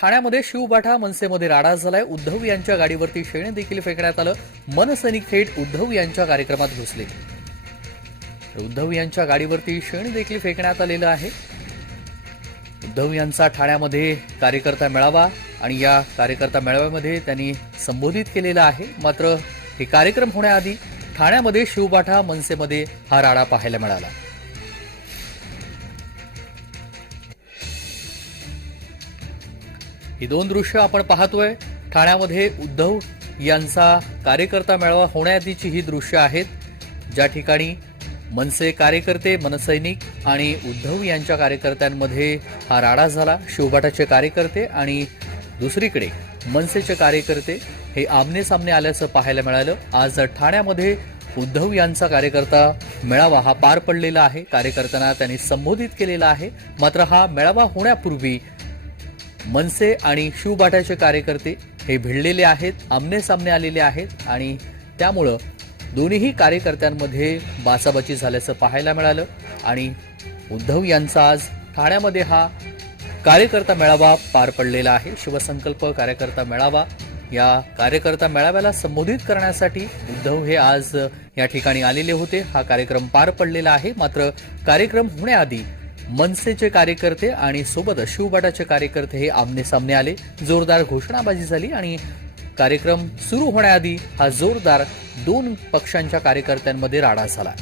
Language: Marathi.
ठाण्यामध्ये शिवबाठा मनसेमध्ये राडा झालाय. उद्धव यांच्या गाडीवरती शेण देखील फेकण्यात आलं. मनसैनिक थेट उद्धव यांच्या कार्यक्रमात घुसले. उद्धव यांच्या गाडीवरती शेण देखील फेकण्यात आलेलं आहे. उद्धव यांचा ठाण्यामध्ये कार्यकर्ता मेळावा आणि या कार्यकर्ता मेळाव्यामध्ये त्यांनी संबोधित केलेलं आहे. मात्र हे कार्यक्रम होण्याआधी ठाण्यामध्ये शिवबाठा मनसेमध्ये हा राडा पाहायला मिळाला. ही दोन दृश्य आपण पाहतोय. ठाण्यामध्ये उद्धव यांचा कार्यकर्ता मेळावा होण्याआधीची ही दृश्य आहेत. ज्या ठिकाणी मनसे कार्यकर्ते मनसैनिक आणि उद्धव यांच्या कार्यकर्त्यांमध्ये हा राडा झाला. शिवभाटाचे कार्यकर्ते आणि दुसरीकडे मनसेचे कार्यकर्ते हे आमने सामने आल्याचं पाहायला मिळालं. आज ठाण्यामध्ये उद्धव यांचा कार्यकर्ता मेळावा हा पार पडलेला आहे. कार्यकर्त्यांना त्यांनी संबोधित केलेला आहे. मात्र हा मेळावा होण्यापूर्वी मनसे आणि शिवबाटाचे कार्यकर्ते हे भिडलेले आहेत आमने सामने आलेले आहेत आणि त्यामुळं दोन्हीही कार्यकर्त्यांमध्ये बाचाबाची झाल्याचं पाहायला मिळालं आणि उद्धव यांचा आज ठाण्यामध्ये हा कार्यकर्ता मेळावा पार पडलेला आहे. शिवसंकल्प कार्यकर्ता मेळावा या कार्यकर्ता मेळाव्याला संबोधित करण्यासाठी उद्धव हे आज या ठिकाणी आलेले होते. हा कार्यक्रम पार पडलेला आहे. मात्र कार्यक्रम होण्याआधी मनसेचे कार्यकर्ते आणि सोबतच शिवबाटाचे कार्यकर्ते हे आमने सामने आले. जोरदार घोषणाबाजी झाली आणि कार्यक्रम सुरू होण्याआधी हा जोरदार दोन पक्षांच्या कार्यकर्त्यांमध्ये राडा झाला.